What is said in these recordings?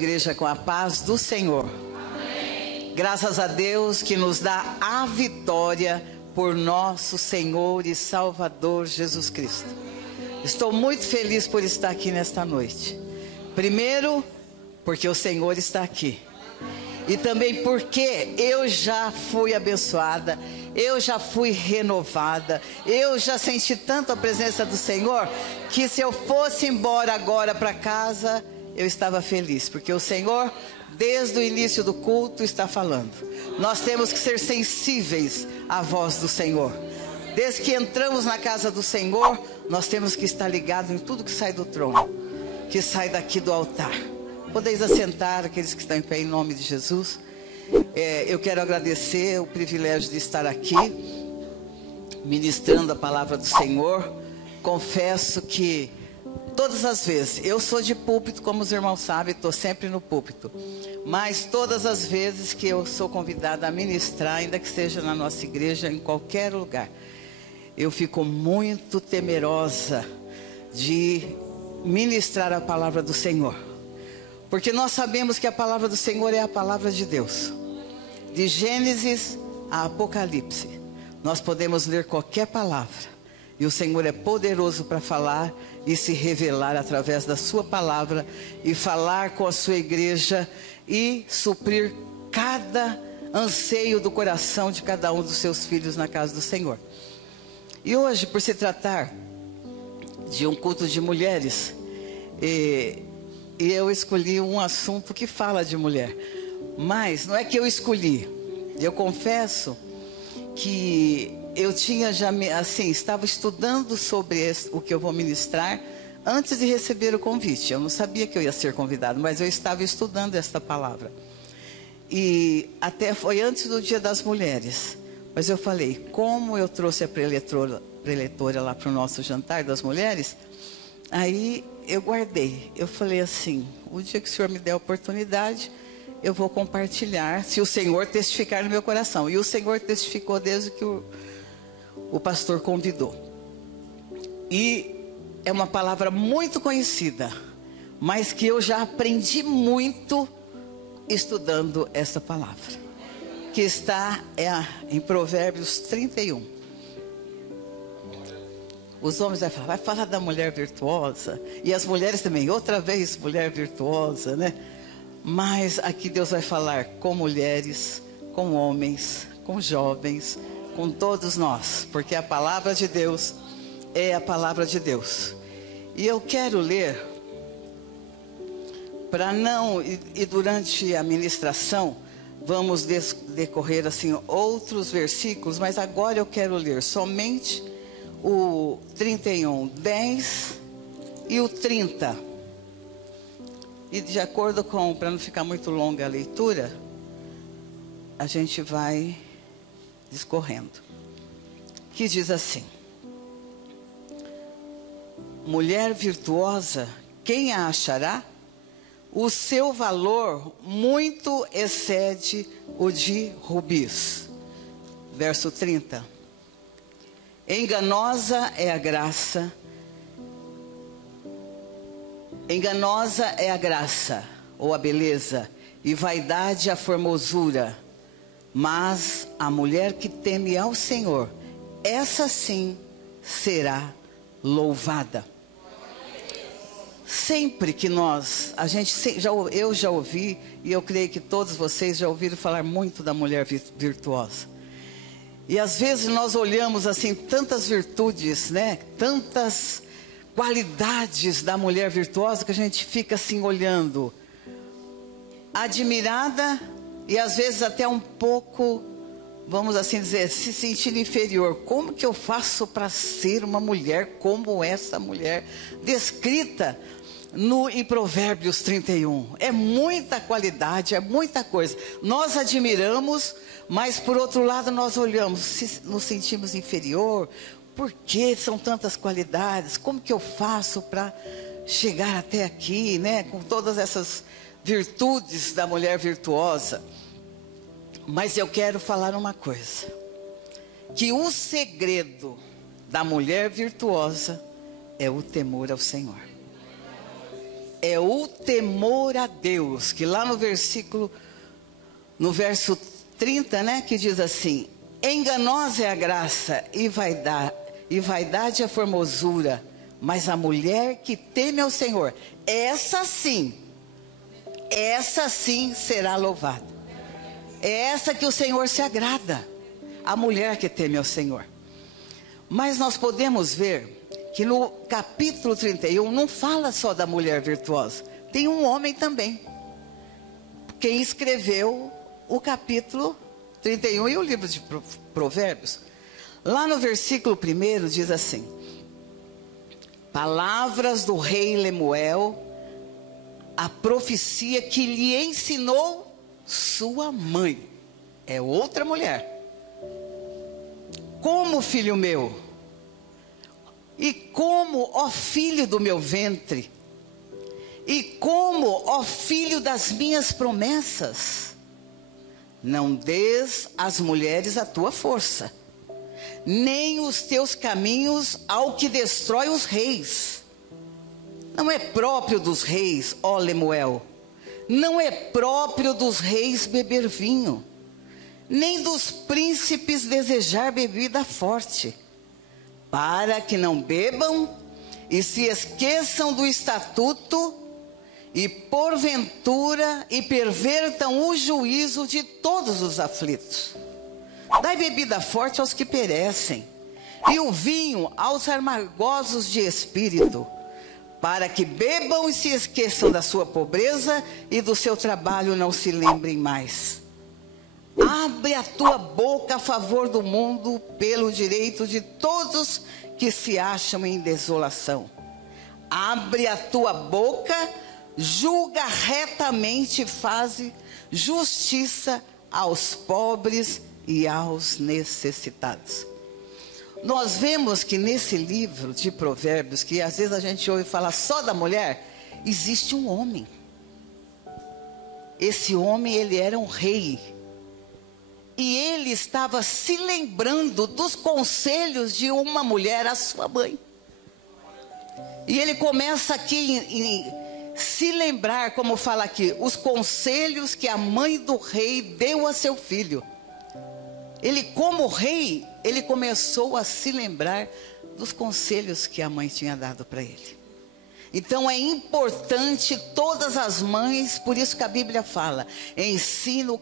igreja com a paz do Senhor. Amém. Graças a Deus que nos dá a vitória por nosso Senhor e Salvador Jesus Cristo. Estou muito feliz por estar aqui nesta noite. Primeiro, porque o Senhor está aqui. E também porque eu já fui abençoada, eu já fui renovada, eu já senti tanto a presença do Senhor, que se eu fosse embora agora para casa, eu estava feliz, porque o Senhor, desde o início do culto, está falando. Nós temos que ser sensíveis à voz do Senhor. Desde que entramos na casa do Senhor, nós temos que estar ligados em tudo que sai do trono, que sai daqui do altar. Podeis assentar, aqueles que estão em pé, em nome de Jesus. Eu quero agradecer o privilégio de estar aqui, ministrando a palavra do Senhor. Confesso que todas as vezes, eu sou de púlpito, como os irmãos sabem, estou sempre no púlpito. Mas todas as vezes que eu sou convidada a ministrar, ainda que seja na nossa igreja, em qualquer lugar, eu fico muito temerosa de ministrar a palavra do Senhor. Porque nós sabemos que a palavra do Senhor é a palavra de Deus. De Gênesis a Apocalipse, nós podemos ler qualquer palavra. E o Senhor é poderoso para falar e se revelar através da sua palavra. E falar com a sua igreja e suprir cada anseio do coração de cada um dos seus filhos na casa do Senhor. E hoje, por se tratar de um culto de mulheres, e eu escolhi um assunto que fala de mulher. Mas não é que eu escolhi. Eu confesso que eu tinha já, assim, estava estudando sobre o que eu vou ministrar antes de receber o convite. Eu não sabia que eu ia ser convidado, mas eu estava estudando esta palavra. E até foi antes do Dia das Mulheres. Mas eu falei, como eu trouxe a preletora lá para o nosso jantar das mulheres, aí eu guardei. Eu falei assim, o dia que o Senhor me der a oportunidade, eu vou compartilhar, se o Senhor testificar no meu coração. E o Senhor testificou desde que o pastor convidou. E é uma palavra muito conhecida, mas que eu já aprendi muito estudando essa palavra, que está em Provérbios 31. Os homens vai falar da mulher virtuosa, e as mulheres também, outra vez mulher virtuosa, né? Mas aqui Deus vai falar com mulheres, com homens, com jovens, com todos nós, porque a palavra de Deus é a palavra de Deus. E eu quero ler, para não, e durante a ministração, vamos decorrer assim outros versículos, mas agora eu quero ler somente o 31, 10 e o 30. E de acordo com, para não ficar muito longa a leitura, a gente vai discorrendo. Que diz assim: mulher virtuosa, quem a achará? O seu valor muito excede o de rubis. Verso 30. Enganosa é a graça, enganosa é a graça, ou a beleza, e vaidade a formosura. Mas a mulher que teme ao Senhor, essa sim será louvada. Sempre que eu já ouvi, e eu creio que todos vocês já ouviram falar muito da mulher virtuosa. E às vezes nós olhamos assim tantas virtudes, né? Tantas qualidades da mulher virtuosa que a gente fica assim olhando, admirada e às vezes até um pouco, vamos assim dizer, se sentindo inferior. Como que eu faço para ser uma mulher como essa mulher descrita em Provérbios 31? É muita qualidade, é muita coisa. Nós admiramos, mas por outro lado nós olhamos, nos sentimos inferior. Por que são tantas qualidades? Como que eu faço para chegar até aqui, né? Com todas essas virtudes da mulher virtuosa. Mas eu quero falar uma coisa. Que o segredo da mulher virtuosa é o temor ao Senhor. é o temor a Deus, que lá no verso 30, né, que diz assim: enganosa é a graça e vaidade é a formosura, mas a mulher que teme ao Senhor, essa sim será louvada. É essa que o Senhor se agrada, a mulher que teme ao Senhor. Mas nós podemos ver que no capítulo 31 não fala só da mulher virtuosa, tem um homem também. Quem escreveu o capítulo 31 e o livro de Provérbios, lá no versículo 1 diz assim: palavras do rei Lemuel, a profecia que lhe ensinou sua mãe. É outra mulher. Como, filho meu, e como, ó filho do meu ventre, e como, ó filho das minhas promessas, não des às mulheres a tua força, nem os teus caminhos ao que destrói os reis. Não é próprio dos reis, ó Lemuel, não é próprio dos reis beber vinho, nem dos príncipes desejar bebida forte, para que não bebam e se esqueçam do estatuto e porventura e pervertam o juízo de todos os aflitos. Dai bebida forte aos que perecem, e o vinho aos amargosos de espírito, para que bebam e se esqueçam da sua pobreza e do seu trabalho não se lembrem mais. Abre a tua boca a favor do mundo, pelo direito de todos que se acham em desolação. Abre a tua boca, julga retamente, faze justiça aos pobres e aos necessitados. Nós vemos que nesse livro de Provérbios, que às vezes a gente ouve falar só da mulher, existe um homem. Esse homem, ele era um rei. E ele estava se lembrando dos conselhos de uma mulher, a sua mãe. E ele começa aqui em se lembrar, como fala aqui, os conselhos que a mãe do rei deu a seu filho. Ele, como rei, ele começou a se lembrar dos conselhos que a mãe tinha dado para ele. Então é importante todas as mães, por isso que a Bíblia fala, ensina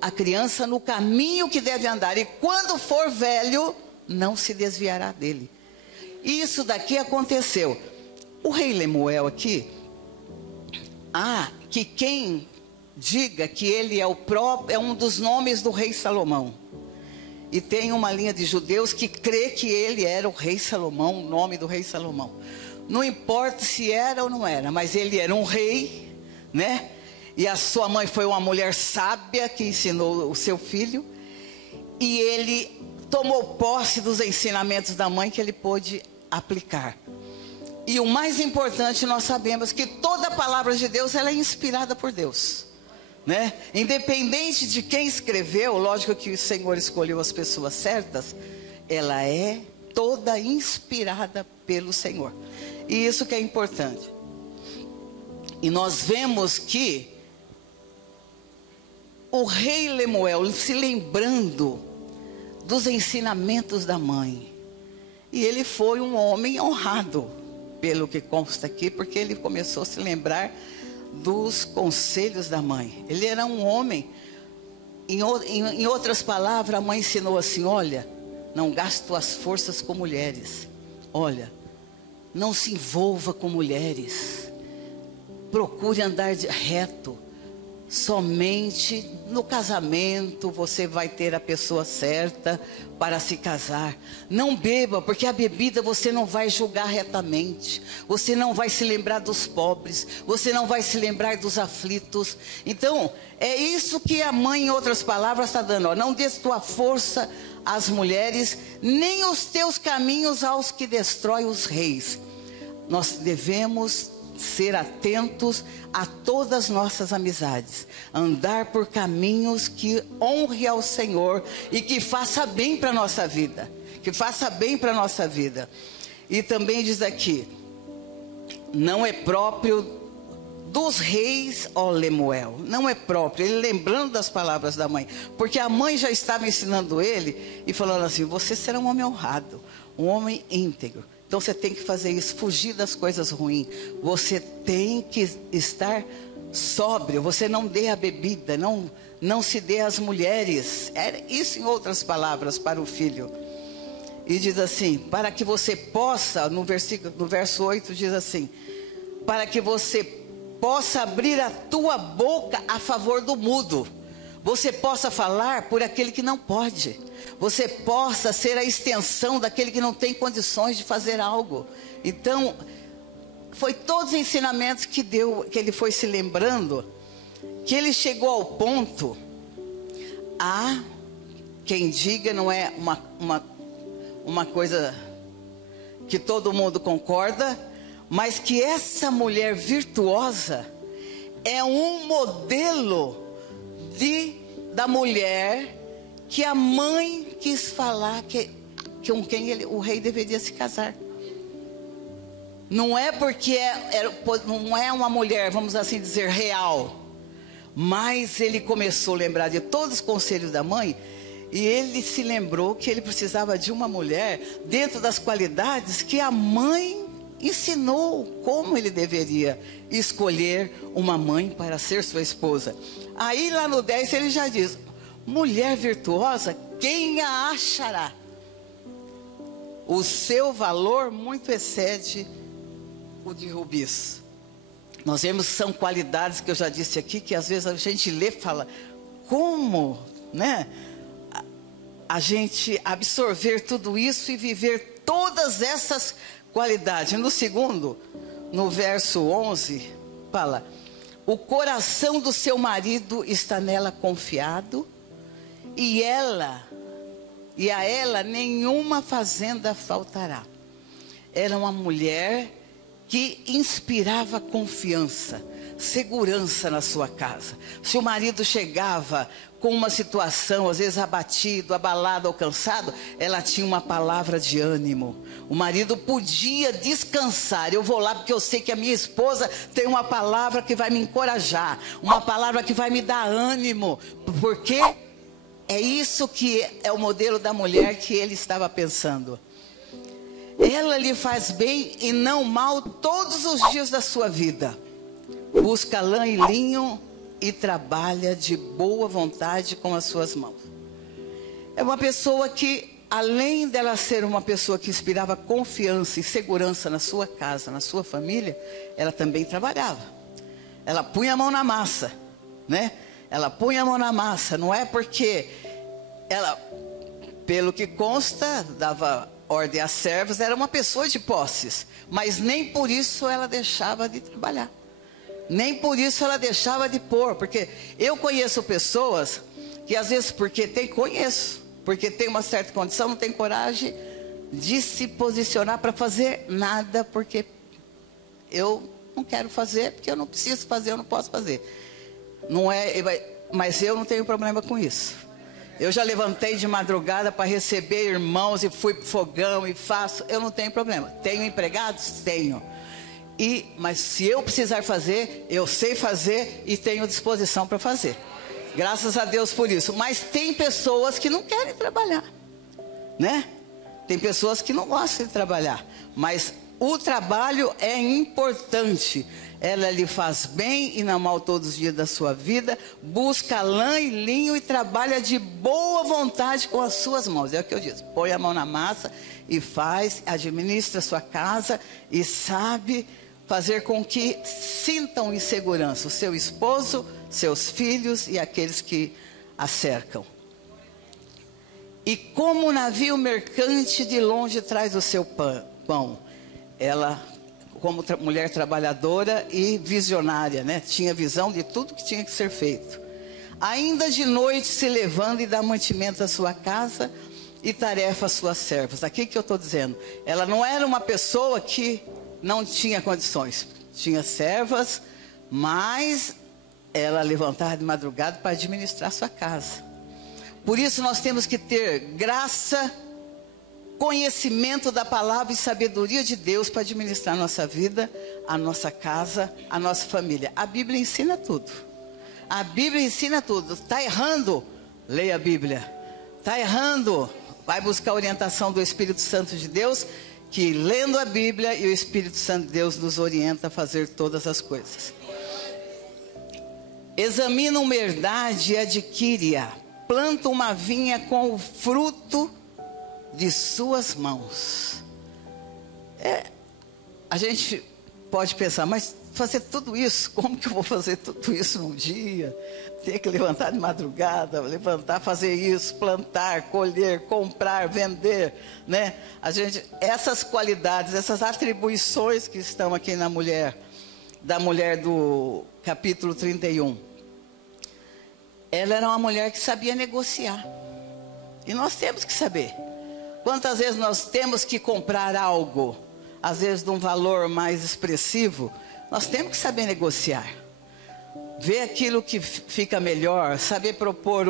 a criança no caminho que deve andar, e quando for velho, não se desviará dele. Isso daqui aconteceu. O rei Lemuel aqui, que quem diga que ele é um dos nomes do rei Salomão. E tem uma linha de judeus que crê que ele era o rei Salomão, o nome do rei Salomão. Não importa se era ou não era, mas ele era um rei, né? E a sua mãe foi uma mulher sábia que ensinou o seu filho. E ele tomou posse dos ensinamentos da mãe que ele pôde aplicar. E o mais importante, nós sabemos que toda a palavra de Deus, ela é inspirada por Deus, né? Independente de quem escreveu, lógico que o Senhor escolheu as pessoas certas, ela é toda inspirada pelo Senhor. E isso que é importante. E nós vemos que o rei Lemuel, se lembrando dos ensinamentos da mãe, e ele foi um homem honrado, pelo que consta aqui, porque ele começou a se lembrar dos conselhos da mãe. Ele era um homem, em outras palavras, a mãe ensinou assim: olha, não gaste tuas forças com mulheres, olha, não se envolva com mulheres, procure andar reto, somente no casamento você vai ter a pessoa certa para se casar. Não beba, porque a bebida você não vai julgar retamente, você não vai se lembrar dos pobres, você não vai se lembrar dos aflitos. Então é isso que a mãe, em outras palavras, está dando, ó, não des tua força às mulheres, nem os teus caminhos aos que destrói os reis. Nós devemos ser atentos a todas as nossas amizades, andar por caminhos que honre ao Senhor e que faça bem para a nossa vida, E também diz aqui, não é próprio dos reis, ó Lemuel. Não é próprio. Ele lembrando das palavras da mãe. Porque a mãe já estava ensinando ele e falando assim: você será um homem honrado, um homem íntegro. Então você tem que fazer isso, fugir das coisas ruins. Você tem que estar sóbrio. Você não dê a bebida, não se dê às mulheres. Era isso em outras palavras para o filho. E diz assim, para que você possa, no verso 8 diz assim: para que você possa abrir a tua boca a favor do mudo. Você possa falar por aquele que não pode. Você possa ser a extensão daquele que não tem condições de fazer algo. Então, foi todos os ensinamentos que ele foi se lembrando, que ele chegou ao ponto, quem diga, não é uma coisa que todo mundo concorda, mas que essa mulher virtuosa é um modelo da mulher que a mãe quis falar com quem o rei deveria se casar. Não é porque não é uma mulher, vamos assim dizer, real, mas ele começou a lembrar de todos os conselhos da mãe. E ele se lembrou que ele precisava de uma mulher dentro das qualidades que a mãe ensinou como ele deveria escolher uma mãe para ser sua esposa. Aí lá no 10 ele já diz: mulher virtuosa, quem a achará? O seu valor muito excede o de rubis. Nós vemos que são qualidades que eu já disse aqui, que às vezes a gente lê e fala, como, né? A gente absorver tudo isso e viver todas essas qualidades. No segundo, no verso 11, fala: o coração do seu marido está nela confiado, e a ela nenhuma fazenda faltará. Era uma mulher que inspirava confiança, segurança na sua casa. Se o marido chegava com uma situação, às vezes abatido, abalado ou cansado, ela tinha uma palavra de ânimo. O marido podia descansar. Eu vou lá porque eu sei que a minha esposa tem uma palavra que vai me encorajar, uma palavra que vai me dar ânimo, porque é isso que é o modelo da mulher que ele estava pensando. Ela lhe faz bem e não mal todos os dias da sua vida. Busca lã e linho e trabalha de boa vontade com as suas mãos. É uma pessoa que, além dela ser uma pessoa que inspirava confiança e segurança na sua casa, na sua família, ela também trabalhava. Ela punha a mão na massa, né? Ela punha a mão na massa. Não é porque ela, pelo que consta, dava ordem às servas, era uma pessoa de posses, mas nem por isso ela deixava de trabalhar. Nem por isso ela deixava de pôr, porque eu conheço pessoas que às vezes porque tem uma certa condição, não tem coragem de se posicionar para fazer nada, porque eu não quero fazer, porque eu não preciso fazer, eu não posso fazer. Não é, mas eu não tenho problema com isso. Eu já levantei de madrugada para receber irmãos e fui pro fogão e faço, eu não tenho problema. Tenho empregados? Tenho. Mas se eu precisar fazer, eu sei fazer e tenho disposição para fazer. Graças a Deus por isso. Mas tem pessoas que não querem trabalhar, né? Tem pessoas que não gostam de trabalhar. Mas o trabalho é importante. Ela lhe faz bem e não mal todos os dias da sua vida. Busca lã e linho e trabalha de boa vontade com as suas mãos. É o que eu disse. Põe a mão na massa e faz, administra a sua casa e sabe fazer com que sintam em segurança o seu esposo, seus filhos e aqueles que a cercam. E como o navio mercante de longe traz o seu pão. Ela, como mulher trabalhadora e visionária, né? Tinha visão de tudo que tinha que ser feito. Ainda de noite se levanta e dá mantimento à sua casa e tarefa às suas servas. Aqui que eu estou dizendo. Ela não era uma pessoa que não tinha condições. Tinha servas, mas ela levantava de madrugada para administrar sua casa. Por isso nós temos que ter graça conhecimento da palavra e sabedoria de Deus para administrar a nossa vida, a nossa casa, a nossa família. A Bíblia ensina tudo. A Bíblia ensina tudo. Está errando? Leia a Bíblia. Está errando? Vai buscar a orientação do Espírito Santo de Deus, que lendo a Bíblia e o Espírito Santo de Deus nos orienta a fazer todas as coisas. Examina uma herdade e adquire-a. Planta uma vinha com o fruto de suas mãos. A gente pode pensar, mas fazer tudo isso, como que eu vou fazer tudo isso num dia? Ter que levantar de madrugada, fazer isso, plantar, colher, comprar, vender, né? Essas qualidades, essas atribuições que estão aqui na mulher, da mulher do capítulo 31. Ela era uma mulher que sabia negociar. E nós temos que saber. Quantas vezes nós temos que comprar algo, às vezes de um valor mais expressivo, nós temos que saber negociar. Ver aquilo que fica melhor, saber propor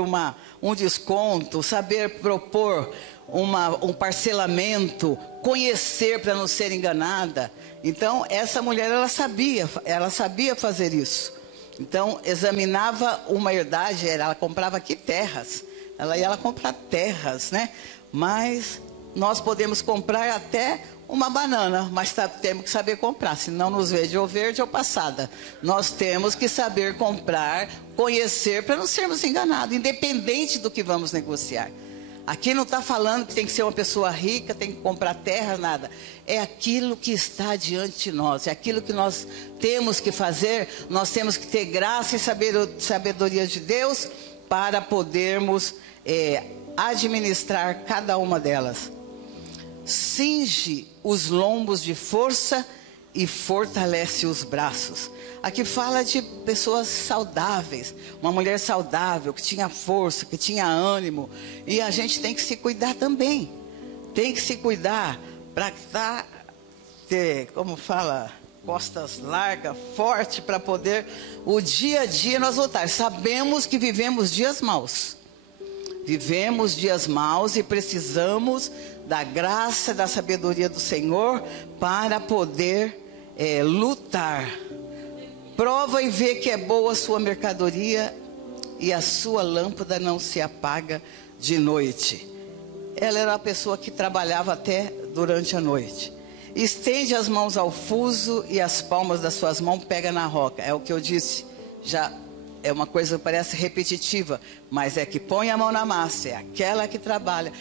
um desconto, saber propor um parcelamento, conhecer para não ser enganada. Então, essa mulher, ela sabia fazer isso. Então, examinava uma herdade, ela comprava aqui terras. Ela ia comprar terras, né? Mas nós podemos comprar até uma banana, mas temos que saber comprar, senão nos vende ou verde ou passada. Nós temos que saber comprar, conhecer, para não sermos enganados, independente do que vamos negociar. Aqui não está falando que tem que ser uma pessoa rica, tem que comprar terra, nada. É aquilo que está diante de nós, é aquilo que nós temos que fazer. Nós temos que ter graça e sabedoria de Deus para podermos administrar cada uma delas. Cinge os lombos de força e fortalece os braços. Aqui fala de pessoas saudáveis, uma mulher saudável, que tinha força, que tinha ânimo. E a gente tem que se cuidar também. Tem que se cuidar para ter, como fala, costas largas, forte, para poder o dia a dia nós lutar. Sabemos que vivemos dias maus. Vivemos dias maus e precisamos da graça, da sabedoria do Senhor para poder lutar. Prova e vê que é boa a sua mercadoria e a sua lâmpada não se apaga de noite. Ela era uma pessoa que trabalhava até durante a noite. Estende as mãos ao fuso e as palmas das suas mãos pega na roca. É o que eu disse, já é uma coisa que parece repetitiva, mas é que põe a mão na massa, é aquela que trabalha,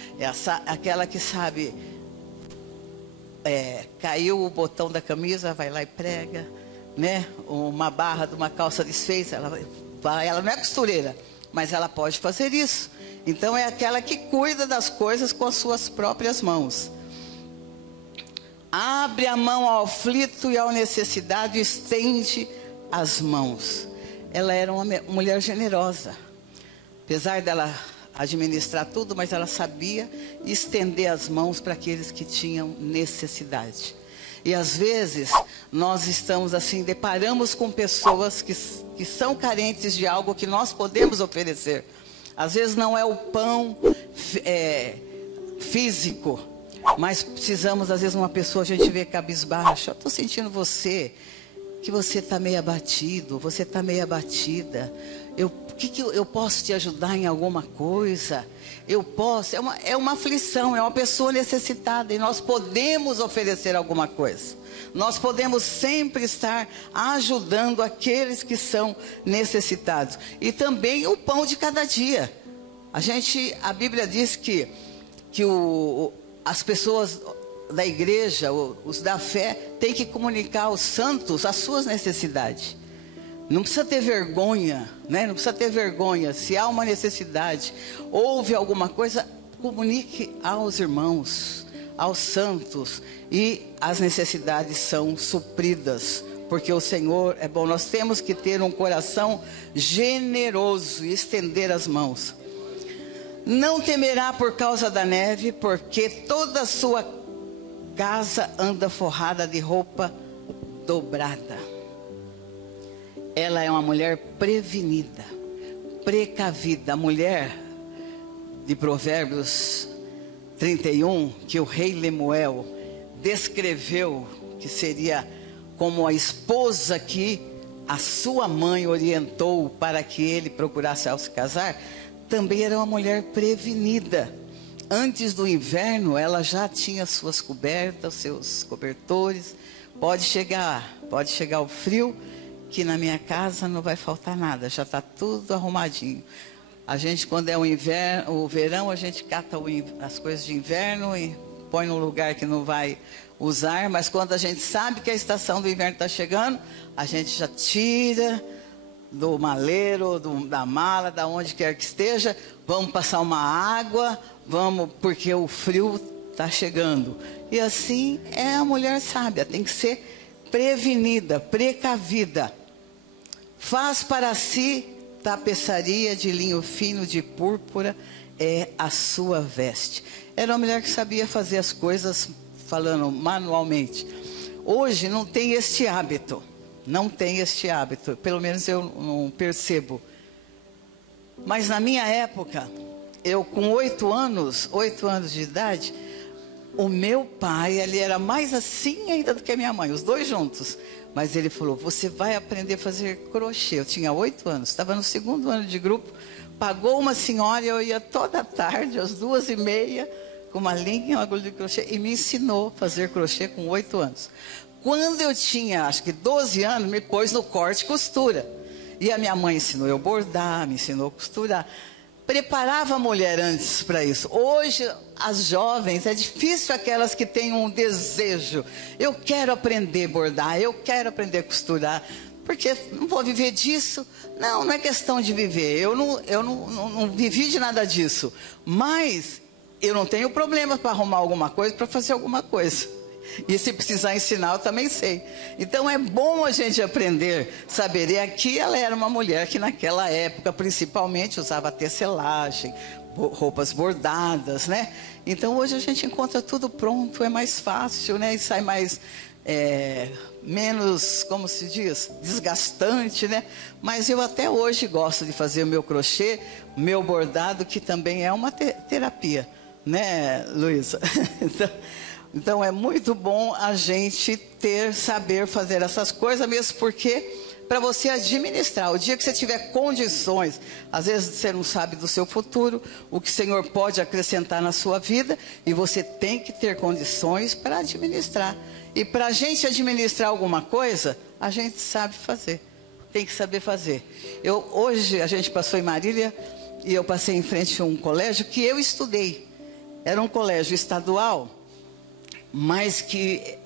aquela que sabe, caiu o botão da camisa, vai lá e prega, né? Uma barra de uma calça desfeita, ela não é costureira, mas ela pode fazer isso. Então é aquela que cuida das coisas com as suas próprias mãos. Abre a mão ao aflito e ao necessitado, estende as mãos. Ela era uma mulher generosa. Apesar dela administrar tudo, mas ela sabia estender as mãos para aqueles que tinham necessidade. E às vezes nós estamos assim, deparamos com pessoas que são carentes de algo que nós podemos oferecer. Às vezes não é o pão físico, mas precisamos, às vezes, uma pessoa, a gente vê cabisbaixa. Eu estou sentindo que você está meio abatido, você está meio abatida. Que eu posso te ajudar em alguma coisa? Eu posso, é uma aflição, é uma pessoa necessitada, e nós podemos oferecer alguma coisa. Nós podemos sempre estar ajudando aqueles que são necessitados. E também o pão de cada dia. A Bíblia diz que as pessoas da igreja, os da fé, têm que comunicar aos santos as suas necessidades. Não precisa ter vergonha, né? Não precisa ter vergonha. Se há uma necessidade, houve alguma coisa, comunique aos irmãos, aos santos, e as necessidades são supridas, porque o Senhor é bom. Nós temos que ter um coração generoso e estender as mãos. Não temerá por causa da neve, porque toda a sua casa anda forrada de roupa dobrada. Ela é uma mulher prevenida, precavida. A mulher de Provérbios 31, que o rei Lemuel descreveu que seria como a esposa que a sua mãe orientou para que ele procurasse ao se casar, também era uma mulher prevenida. Antes do inverno, ela já tinha suas cobertas, seus cobertores. Pode chegar o frio, que na minha casa não vai faltar nada, já está tudo arrumadinho. A gente, quando é o verão, a gente cata as coisas de inverno e põe num lugar que não vai usar, mas quando a gente sabe que a estação do inverno está chegando, a gente já tira do maleiro, da mala, da onde quer que esteja, vamos passar uma água, vamos, porque o frio está chegando. E assim é a mulher sábia, tem que ser prevenida, precavida. Faz para si tapeçaria de linho fino de púrpura, é a sua veste. Era uma mulher que sabia fazer as coisas, falando manualmente. Hoje não tem este hábito, pelo menos eu não percebo. Mas na minha época, eu com 8 anos de idade, o meu pai, ele era mais assim ainda do que a minha mãe, os dois juntos. Mas ele falou, você vai aprender a fazer crochê. Eu tinha 8 anos, estava no 2º ano de grupo. Pagou uma senhora, eu ia toda tarde, às 2h30, com uma linha e uma agulha de crochê, e me ensinou a fazer crochê com 8 anos. Quando eu tinha, acho que 12 anos, me pôs no corte e costura. E a minha mãe ensinou eu bordar, me ensinou a costurar. Preparava a mulher antes para isso. Hoje, as jovens, é difícil aquelas que têm um desejo. Eu quero aprender a bordar, eu quero aprender a costurar, porque não vou viver disso. Não, não é questão de viver. Eu não vivi de nada disso. Mas eu não tenho problema para arrumar alguma coisa, para fazer alguma coisa. E se precisar ensinar, eu também sei. Então é bom a gente aprender, saber. E aqui ela era uma mulher que naquela época, principalmente, usava tecelagem, roupas bordadas, né? Então hoje a gente encontra tudo pronto, é mais fácil, né? E sai mais, menos, como se diz, desgastante, né? Mas eu até hoje gosto de fazer o meu crochê, o meu bordado, que também é uma terapia, né, Luísa? Então é muito bom a gente saber fazer essas coisas, mesmo porque para você administrar, o dia que você tiver condições, às vezes você não sabe do seu futuro, o que o Senhor pode acrescentar na sua vida, e você tem que ter condições para administrar. E para a gente administrar alguma coisa, a gente sabe fazer, tem que saber fazer. Hoje a gente passou em Marília, e eu passei em frente a um colégio que eu estudei. Era um colégio estadual, mas que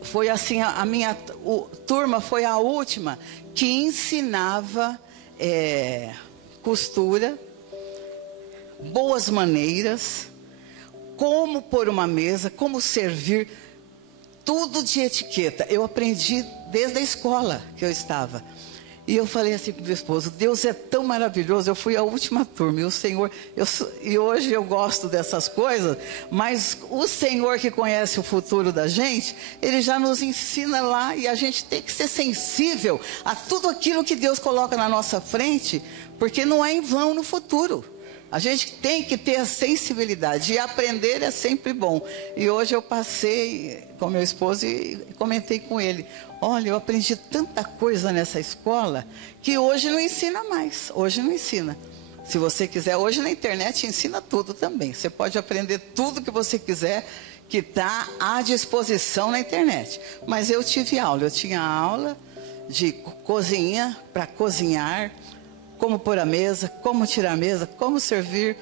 foi assim, a minha turma foi a última que ensinava costura, boas maneiras, como pôr uma mesa, como servir, tudo de etiqueta. Eu aprendi desde a escola que eu estava. E eu falei assim para o meu esposo, Deus é tão maravilhoso, eu fui a última turma, e o Senhor, e hoje eu gosto dessas coisas, mas o Senhor que conhece o futuro da gente, Ele já nos ensina lá, e a gente tem que ser sensível a tudo aquilo que Deus coloca na nossa frente, porque não é em vão no futuro. A gente tem que ter a sensibilidade, e aprender é sempre bom. E hoje eu passei com meu esposo e comentei com ele, olha, eu aprendi tanta coisa nessa escola, que hoje não ensina mais, hoje não ensina. Se você quiser, hoje na internet ensina tudo também. Você pode aprender tudo que você quiser, que está à disposição na internet. Mas eu tive aula, eu tinha aula de cozinha, para cozinhar, como pôr a mesa, como tirar a mesa, como servir,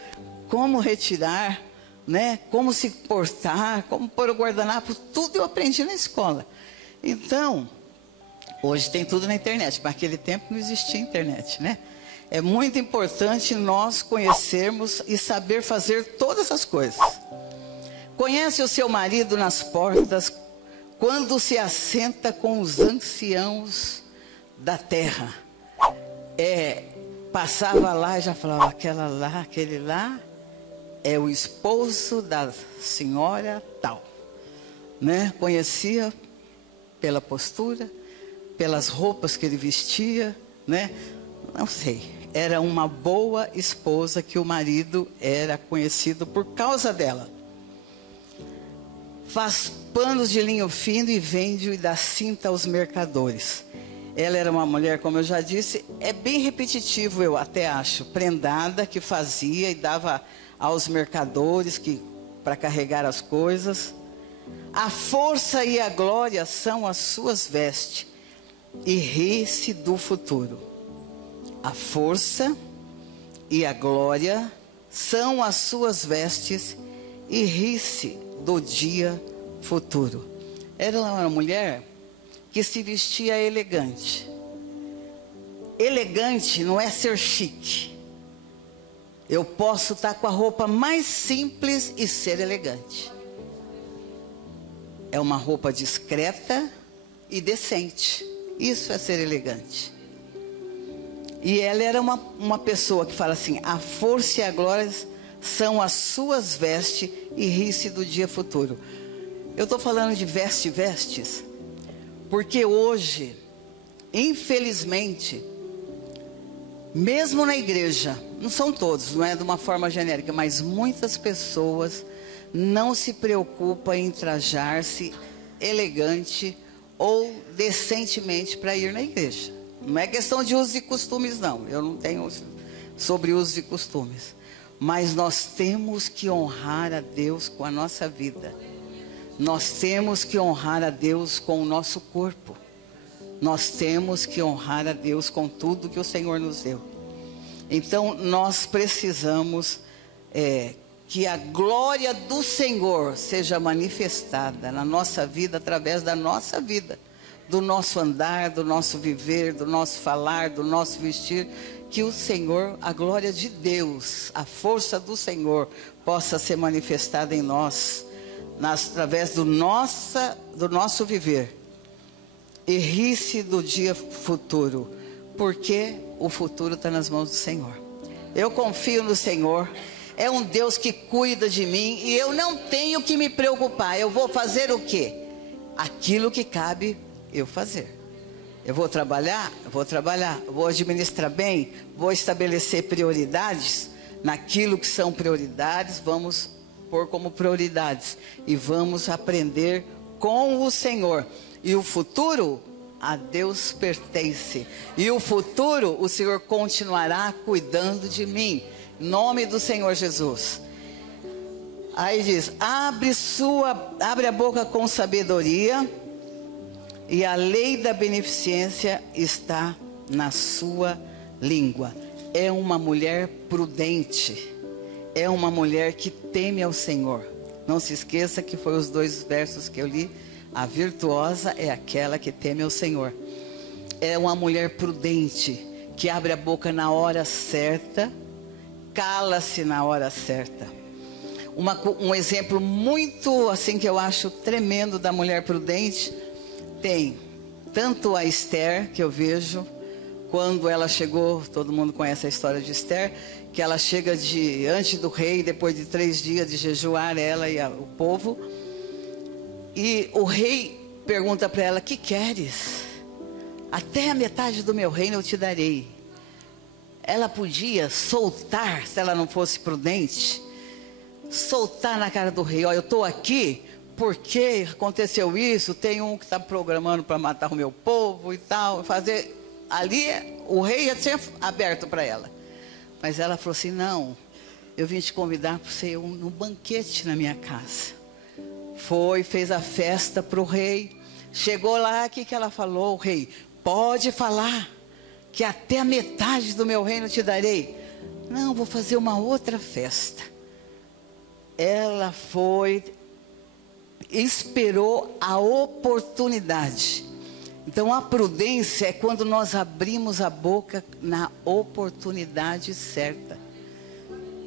como retirar, né? Como se portar, como pôr o guardanapo, tudo eu aprendi na escola. Então, hoje tem tudo na internet, mas naquele tempo não existia internet, né? É muito importante nós conhecermos e saber fazer todas as coisas. Conhece o seu marido nas portas, quando se assenta com os anciãos da terra. Passava lá e já falava, aquele lá é o esposo da senhora tal, né? Conhecia pela postura, pelas roupas que ele vestia, né? Não sei. era uma boa esposa, que o marido era conhecido por causa dela. Faz panos de linho fino e vende e dá cinta aos mercadores. Ela era uma mulher, como eu já disse, é bem repetitivo, eu até acho, prendada, que fazia e dava aos mercadores para carregar as coisas. A força e a glória são as suas vestes, e ri-se do futuro. A força e a glória são as suas vestes, e ri-se do dia futuro. Era uma mulher que se vestia elegante. Elegante não é ser chique. Eu posso estar com a roupa mais simples e ser elegante. É uma roupa discreta e decente. Isso é ser elegante. E ela era uma pessoa que fala assim: a força e a glória são as suas vestes, e ri-se do dia futuro. Eu estou falando de vestes, porque hoje, infelizmente, mesmo na igreja, não são todos, não é de uma forma genérica, mas muitas pessoas não se preocupam em trajar-se elegante ou decentemente para ir na igreja. Não é questão de usos e costumes, não. Eu não tenho sobre usos e costumes. Mas nós temos que honrar a Deus com a nossa vida. Nós temos que honrar a Deus com o nosso corpo. Nós temos que honrar a Deus com tudo que o Senhor nos deu. Então, nós precisamos que a glória do Senhor seja manifestada na nossa vida, através da nossa vida, do nosso andar, do nosso viver, do nosso falar, do nosso vestir. Que o Senhor, a glória de Deus, a força do Senhor possa ser manifestada em nós, através do nosso viver. E ri-se do dia futuro, porque o futuro está nas mãos do Senhor. Eu confio no Senhor. É um Deus que cuida de mim, e eu não tenho que me preocupar. Eu vou fazer o quê? Aquilo que cabe eu fazer. Eu vou trabalhar? Eu vou trabalhar. Eu vou administrar bem? Vou estabelecer prioridades. Naquilo que são prioridades, vamos pôr como prioridades. E vamos aprender com o Senhor. E o futuro, a Deus pertence. E o futuro, o Senhor continuará cuidando de mim. Em nome do Senhor Jesus. Aí diz: abre a boca com sabedoria, e a lei da beneficência está na sua língua. É uma mulher prudente. É uma mulher que teme ao Senhor. Não se esqueça que foi os 2 versos que eu li. A virtuosa é aquela que teme ao Senhor. É uma mulher prudente, que abre a boca na hora certa, cala-se na hora certa. Um exemplo muito assim que eu acho tremendo da mulher prudente, tem tanto a Esther, que eu vejo, quando ela chegou, todo mundo conhece a história de Esther, que ela chega diante do rei, depois de 3 dias de jejuar, ela e o povo, e o rei pergunta para ela: que queres? Até a metade do meu reino eu te darei. Ela podia soltar, se ela não fosse prudente, soltar na cara do rei: ó, eu estou aqui porque aconteceu isso, tem um que está programando para matar o meu povo e tal, fazer. Ali o rei já tinha aberto para ela, mas ela falou assim: não, eu vim te convidar para você ir num banquete na minha casa. Foi, fez a festa para o rei. Chegou lá, o que ela falou? O rei: pode falar, que até a metade do meu reino te darei. Não, vou fazer uma outra festa. Ela foi, esperou a oportunidade. Então a prudência é quando nós abrimos a boca na oportunidade certa.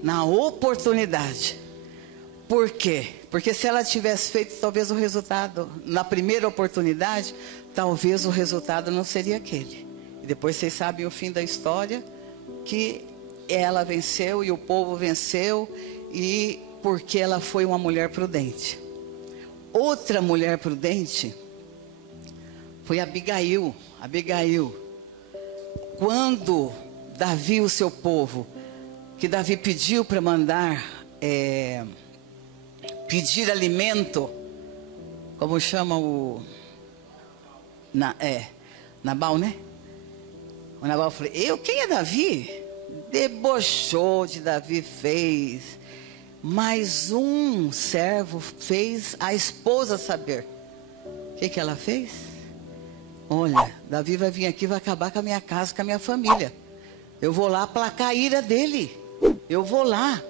Na oportunidade. Por quê? Porque se ela tivesse feito talvez o resultado na primeira oportunidade, talvez o resultado não seria aquele. E depois vocês sabem o fim da história, que ela venceu e o povo venceu, e porque ela foi uma mulher prudente. Outra mulher prudente foi Abigail. Quando Davi, o seu povo, que Davi pediu para mandar pedir alimento, como chama o Nabal, né? O Nabal falou, quem é Davi? Debochou de Davi, fez. Mas um servo fez a esposa saber. O que ela fez? Olha, Davi vai vir aqui, vai acabar com a minha casa, com a minha família. Eu vou lá aplacar a ira dele. Eu vou lá.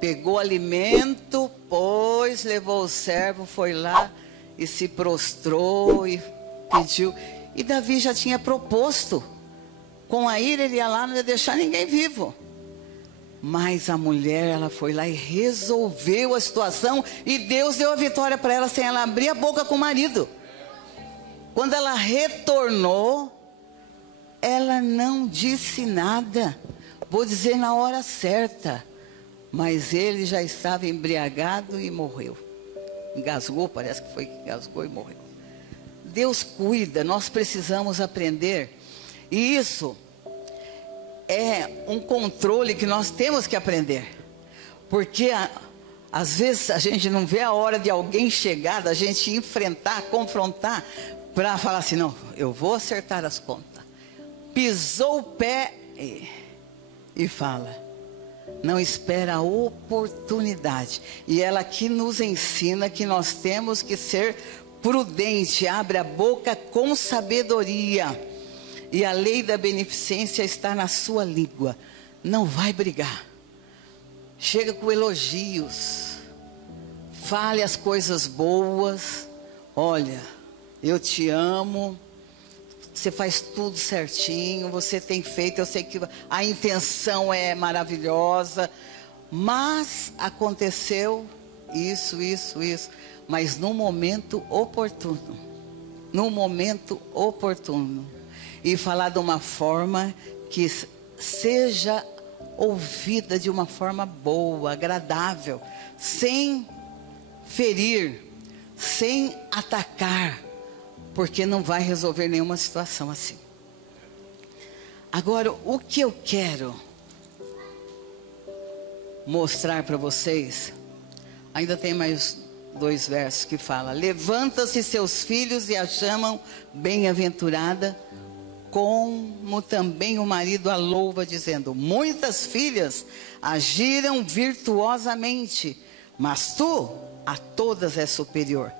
Pegou alimento, pôs, levou o servo, foi lá e se prostrou e pediu. E Davi já tinha proposto. Com a ira ele ia lá, não ia deixar ninguém vivo. Mas a mulher, ela foi lá e resolveu a situação. E Deus deu a vitória para ela sem ela abrir a boca com o marido. Quando ela retornou, ela não disse nada. Vou dizer na hora certa. Mas ele já estava embriagado e morreu. Engasgou, parece que foi que engasgou e morreu. Deus cuida, nós precisamos aprender. E isso é um controle que nós temos que aprender. Porque às vezes a gente não vê a hora de alguém chegar, da gente enfrentar, confrontar, para falar assim, não, eu vou acertar as contas. Pisou o pé e fala, não espera a oportunidade. E ela aqui nos ensina que nós temos que ser prudente, abre a boca com sabedoria. E a lei da beneficência está na sua língua. Não vai brigar. Chega com elogios. Fale as coisas boas. Olha, eu te amo. Você faz tudo certinho. Você tem feito, eu sei que a intenção é maravilhosa. Mas aconteceu isso. Mas no momento oportuno. No momento oportuno. E falar de uma forma que seja ouvida de uma forma boa, agradável, sem ferir, sem atacar, porque não vai resolver nenhuma situação assim. Agora, o que eu quero mostrar para vocês, ainda tem mais 2 versos que fala: levanta-se seus filhos e a chamam bem-aventurada, como também o marido a louva, dizendo, muitas filhas agiram virtuosamente, mas tu a todas és superior.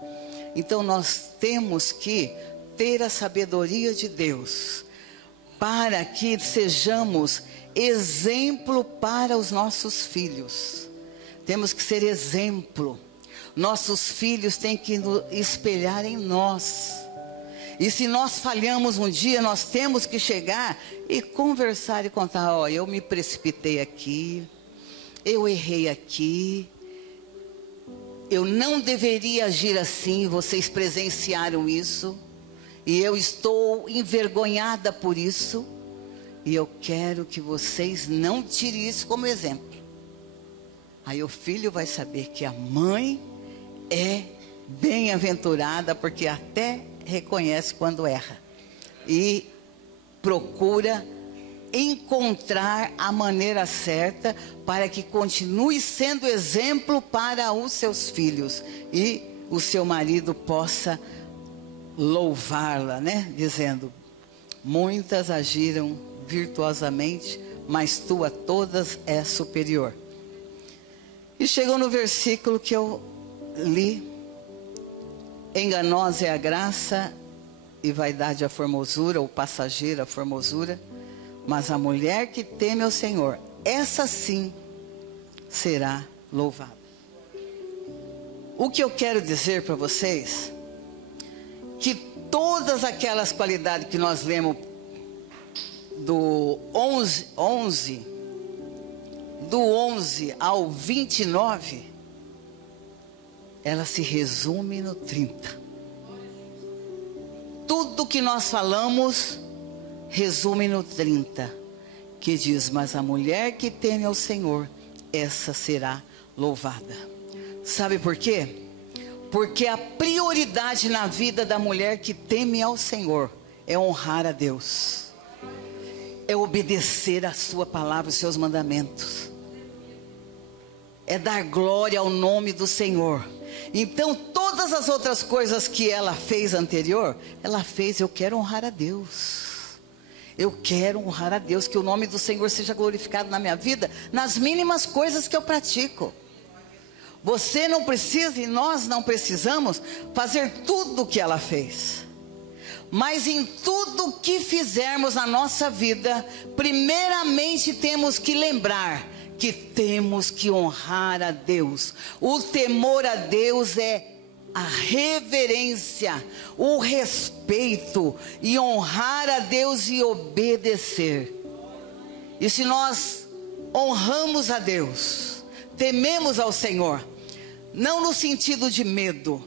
Então nós temos que ter a sabedoria de Deus, para que sejamos exemplo para os nossos filhos. Temos que ser exemplo. Nossos filhos têm que nos espelhar em nós. E se nós falhamos um dia, nós temos que chegar e conversar e contar, ó, eu me precipitei aqui, eu errei aqui, eu não deveria agir assim, vocês presenciaram isso, e eu estou envergonhada por isso, e eu quero que vocês não tirem isso como exemplo. Aí o filho vai saber que a mãe é bem-aventurada, porque até reconhece quando erra e procura encontrar a maneira certa para que continue sendo exemplo para os seus filhos e o seu marido possa louvá-la, né? Dizendo, muitas agiram virtuosamente, mas tu a todas és superior. E chegou no versículo que eu li: enganosa é a graça e vaidade a formosura, ou passageira a formosura, mas a mulher que teme ao Senhor, essa sim será louvada. O que eu quero dizer para vocês, que todas aquelas qualidades que nós lemos do 11 ao 29, ela se resume no 30. Tudo que nós falamos resume no 30, que diz, mas a mulher que teme ao Senhor, essa será louvada. Sabe por quê? Porque a prioridade na vida da mulher que teme ao Senhor é honrar a Deus, é obedecer a sua palavra, os seus mandamentos. É dar glória ao nome do Senhor. Então todas as outras coisas que ela fez anterior, ela fez, eu quero honrar a Deus. Eu quero honrar a Deus, que o nome do Senhor seja glorificado na minha vida, nas mínimas coisas que eu pratico. Você não precisa e nós não precisamos fazer tudo o que ela fez. Mas em tudo que fizermos na nossa vida, primeiramente temos que lembrar que temos que honrar a Deus. O temor a Deus é a reverência, o respeito e honrar a Deus e obedecer. E se nós honramos a Deus, tememos ao Senhor, não no sentido de medo,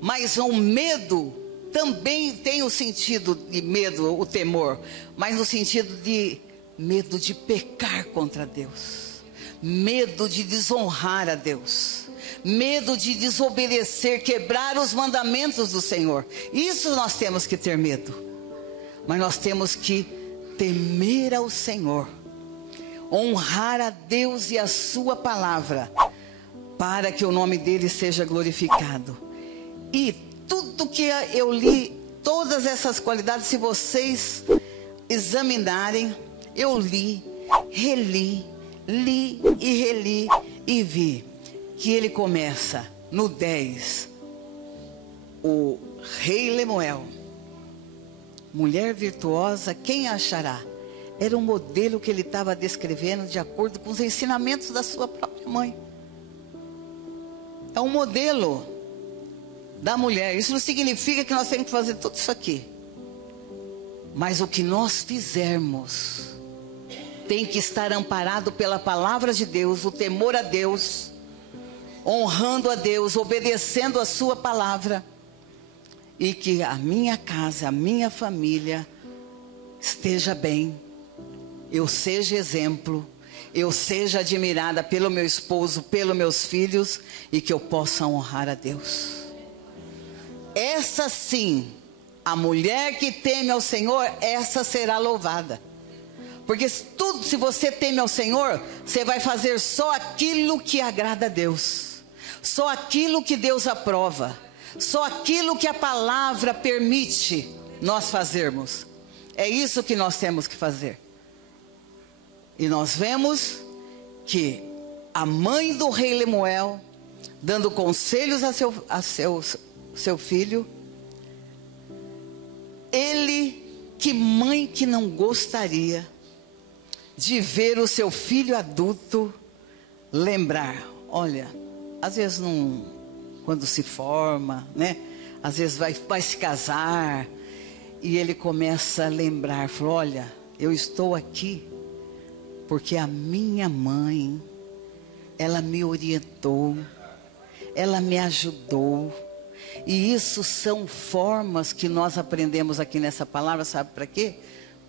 mas o medo também tem o sentido de medo, o temor, mas no sentido de medo de pecar contra Deus, medo de desonrar a Deus, medo de desobedecer, quebrar os mandamentos do Senhor. Isso nós temos que ter medo. Mas nós temos que temer ao Senhor, honrar a Deus e a sua palavra, para que o nome dele seja glorificado. E tudo que eu li, todas essas qualidades, se vocês examinarem, eu li, reli e reli e vi que ele começa no 10, o rei Lemuel, mulher virtuosa, quem a achará? Era um modelo que ele estava descrevendo de acordo com os ensinamentos da sua própria mãe. É um modelo da mulher. Isso não significa que nós temos que fazer tudo isso aqui, mas o que nós fizermos tem que estar amparado pela palavra de Deus, o temor a Deus, honrando a Deus, obedecendo a sua palavra, e que a minha casa, a minha família esteja bem, eu seja exemplo, eu seja admirada pelo meu esposo, pelos meus filhos, e que eu possa honrar a Deus. Essa sim, a mulher que teme ao Senhor, essa será louvada. Porque tudo, se você teme ao Senhor, você vai fazer só aquilo que agrada a Deus, só aquilo que Deus aprova, só aquilo que a palavra permite nós fazermos. É isso que nós temos que fazer. E nós vemos que a mãe do rei Lemuel, dando conselhos a seu filho, ele, que mãe que não gostaria de ver o seu filho adulto lembrar, olha, às vezes não, quando se forma, né? Às vezes vai se casar, e ele começa a lembrar, falou, olha, eu estou aqui porque a minha mãe, ela me orientou, ela me ajudou. E isso são formas que nós aprendemos aqui nessa palavra, sabe para quê?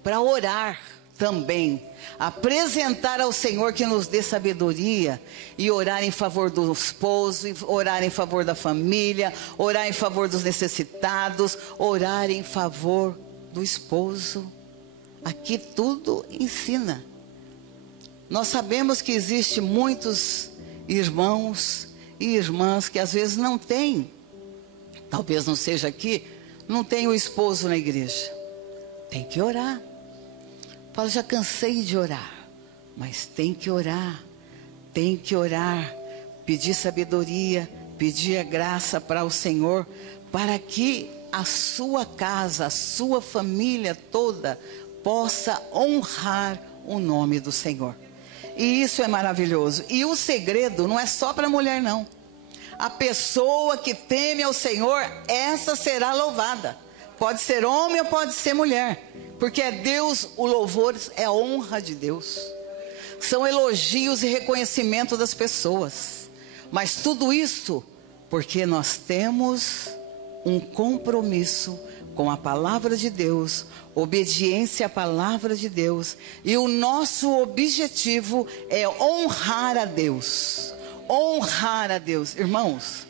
Para orar também, apresentar ao Senhor que nos dê sabedoria, e orar em favor do esposo, orar em favor da família, orar em favor dos necessitados, orar em favor do esposo. Aqui tudo ensina. Nós sabemos que existe muitos irmãos e irmãs que às vezes não têm, talvez não seja aqui, não tem o esposo na igreja. Tem que orar. Fala, já cansei de orar, mas tem que orar, pedir sabedoria, pedir a graça para o Senhor, para que a sua casa, a sua família toda possa honrar o nome do Senhor. E isso é maravilhoso. E o segredo não é só para a mulher, não. A pessoa que teme ao Senhor, essa será louvada. Pode ser homem ou pode ser mulher, porque é Deus, o louvor é a honra de Deus. São elogios e reconhecimento das pessoas. Mas tudo isso porque nós temos um compromisso com a palavra de Deus, obediência à palavra de Deus. E o nosso objetivo é honrar a Deus. Honrar a Deus. Irmãos,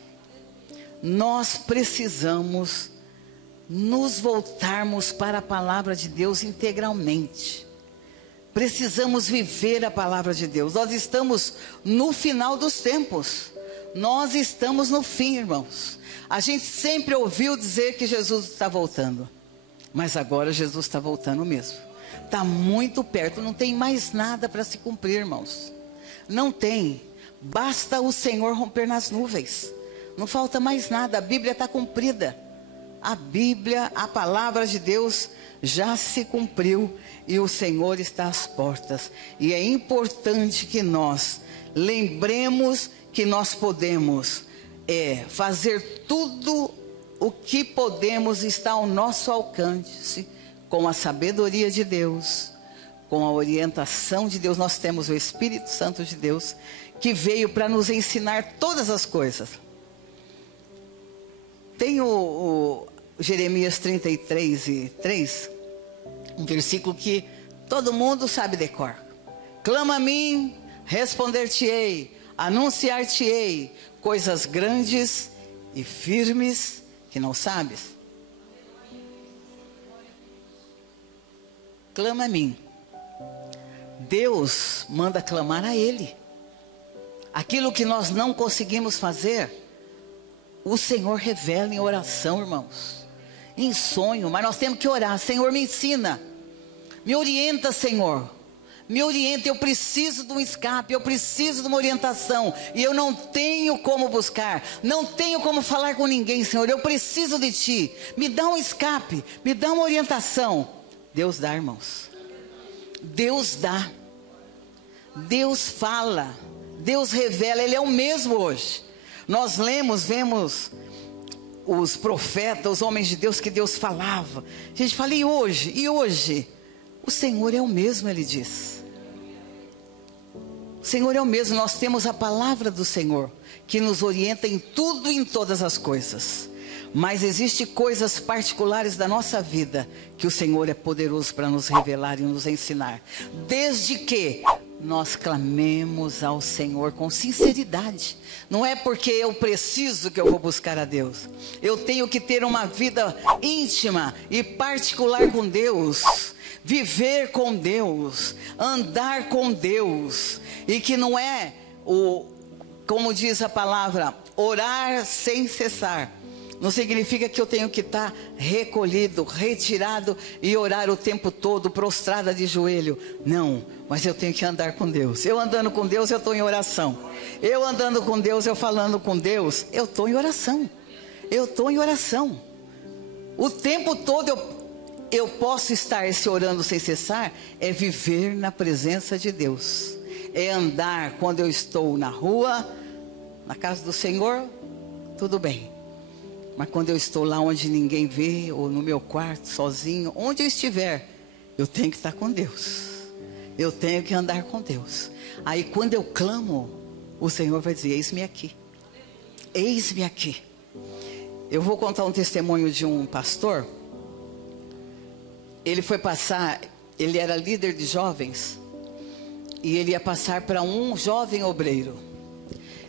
nós precisamos nos voltarmos para a palavra de Deus integralmente. Precisamos viver a palavra de Deus. Nós estamos no final dos tempos. Nós estamos no fim, irmãos. A gente sempre ouviu dizer que Jesus está voltando. Mas agora Jesus está voltando mesmo. Está muito perto, não tem mais nada para se cumprir, irmãos. Não tem. Basta o Senhor romper nas nuvens. Não falta mais nada, a Bíblia está cumprida. A Bíblia, a palavra de Deus já se cumpriu e o Senhor está às portas. E é importante que nós lembremos que nós podemos fazer tudo o que podemos, está ao nosso alcance, com a sabedoria de Deus, com a orientação de Deus. Nós temos o Espírito Santo de Deus, que veio para nos ensinar todas as coisas. Tem o Jeremias 33:3, um versículo que todo mundo sabe de cor. Clama a mim, responder-te-ei, anunciar-te-ei coisas grandes e firmes que não sabes. Clama a mim. Deus manda clamar a Ele. Aquilo que nós não conseguimos fazer, o Senhor revela em oração, irmãos. Em sonho, mas nós temos que orar. Senhor, me ensina. Me orienta, Senhor. Me orienta, eu preciso de um escape, eu preciso de uma orientação. E eu não tenho como buscar, não tenho como falar com ninguém, Senhor. Eu preciso de Ti. Me dá um escape, me dá uma orientação. Deus dá, irmãos. Deus dá. Deus fala. Deus revela, Ele é o mesmo hoje. Nós vemos os profetas, os homens de Deus que Deus falava. A gente fala, e hoje? E hoje? O Senhor é o mesmo, Ele diz. O Senhor é o mesmo, nós temos a palavra do Senhor, que nos orienta em tudo e em todas as coisas. Mas existem coisas particulares da nossa vida, que o Senhor é poderoso para nos revelar e nos ensinar. Desde que nós clamemos ao Senhor com sinceridade. Não é porque eu preciso que eu vou buscar a Deus. Eu tenho que ter uma vida íntima e particular com Deus. Viver com Deus. Andar com Deus. E que não é, como diz a palavra, orar sem cessar. Não significa que eu tenho que estar recolhido, retirado e orar o tempo todo, prostrada de joelho. Não, mas eu tenho que andar com Deus. Eu andando com Deus, eu estou em oração. Eu andando com Deus, eu falando com Deus, eu estou em oração. Eu estou em oração. O tempo todo eu posso estar se orando sem cessar, é viver na presença de Deus. É andar quando eu estou na rua, na casa do Senhor, tudo bem. Mas quando eu estou lá onde ninguém vê, ou no meu quarto, sozinho, onde eu estiver, eu tenho que estar com Deus. Eu tenho que andar com Deus. Aí quando eu clamo, o Senhor vai dizer, eis-me aqui. Eis-me aqui. Eu vou contar um testemunho de um pastor. Ele foi passar, ele era líder de jovens, e ele ia passar para um jovem obreiro.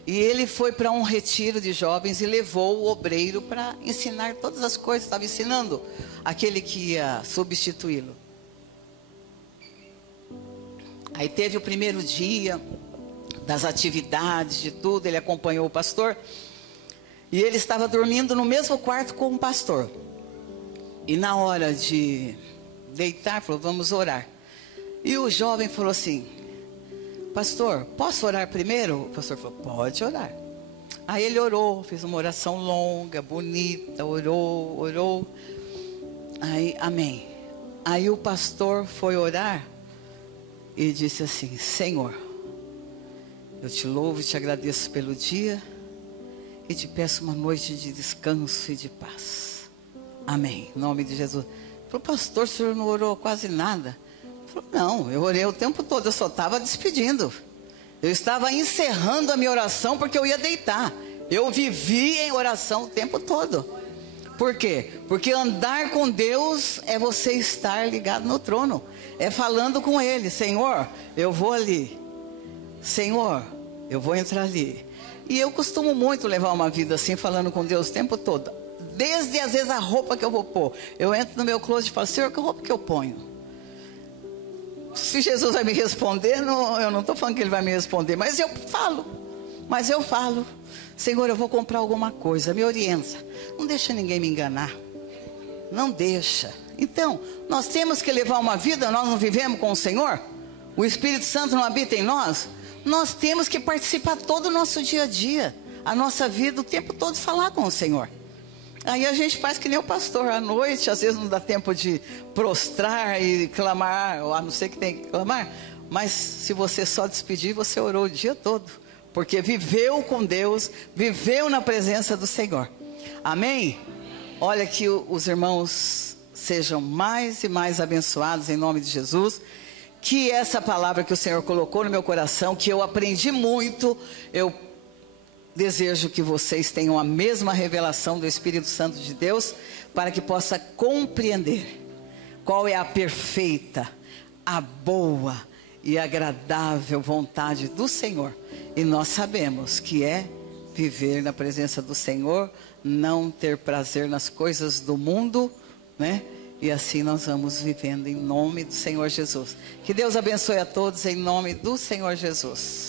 E ele foi para um retiro de jovens e levou o obreiro para ensinar todas as coisas. Estava ensinando aquele que ia substituí-lo. Aí teve o primeiro dia das atividades, de tudo. Ele acompanhou o pastor. E ele estava dormindo no mesmo quarto com o pastor. E na hora de deitar, falou, vamos orar. E o jovem falou assim, pastor, posso orar primeiro? O pastor falou, pode orar. Aí ele orou, fez uma oração longa, bonita, orou. Aí, amém. Aí o pastor foi orar e disse assim, Senhor, eu te louvo e te agradeço pelo dia e te peço uma noite de descanso e de paz. Amém. Em nome de Jesus. Falei, pastor, o senhor não orou quase nada? Falou, não, eu orei o tempo todo, eu só estava despedindo. Eu estava encerrando a minha oração porque eu ia deitar. Eu vivi em oração o tempo todo. Por quê? Porque andar com Deus é você estar ligado no trono. É falando com Ele, Senhor, eu vou ali. Senhor, eu vou entrar ali. E eu costumo muito levar uma vida assim, falando com Deus o tempo todo. Desde às vezes a roupa que eu vou pôr. Eu entro no meu closet e falo, Senhor, que roupa que eu ponho? Se Jesus vai me responder, não, eu não estou falando que Ele vai me responder, mas eu falo, Senhor, eu vou comprar alguma coisa, me orienta, não deixa ninguém me enganar, não deixa. Então, nós temos que levar uma vida, nós não vivemos com o Senhor, o Espírito Santo não habita em nós, nós temos que participar todo o nosso dia a dia, a nossa vida, o tempo todo falar com o Senhor. Aí a gente faz que nem o pastor, à noite, às vezes não dá tempo de prostrar e clamar, ou a não ser que tenha que clamar, mas se você só despedir, você orou o dia todo, porque viveu com Deus, viveu na presença do Senhor. Amém? Olha, que os irmãos sejam mais e mais abençoados em nome de Jesus, que essa palavra que o Senhor colocou no meu coração, que eu aprendi muito, eu desejo que vocês tenham a mesma revelação do Espírito Santo de Deus, para que possa compreender qual é a perfeita, a boa e agradável vontade do Senhor. E nós sabemos que é viver na presença do Senhor, não ter prazer nas coisas do mundo, né? E assim nós vamos vivendo em nome do Senhor Jesus. Que Deus abençoe a todos em nome do Senhor Jesus.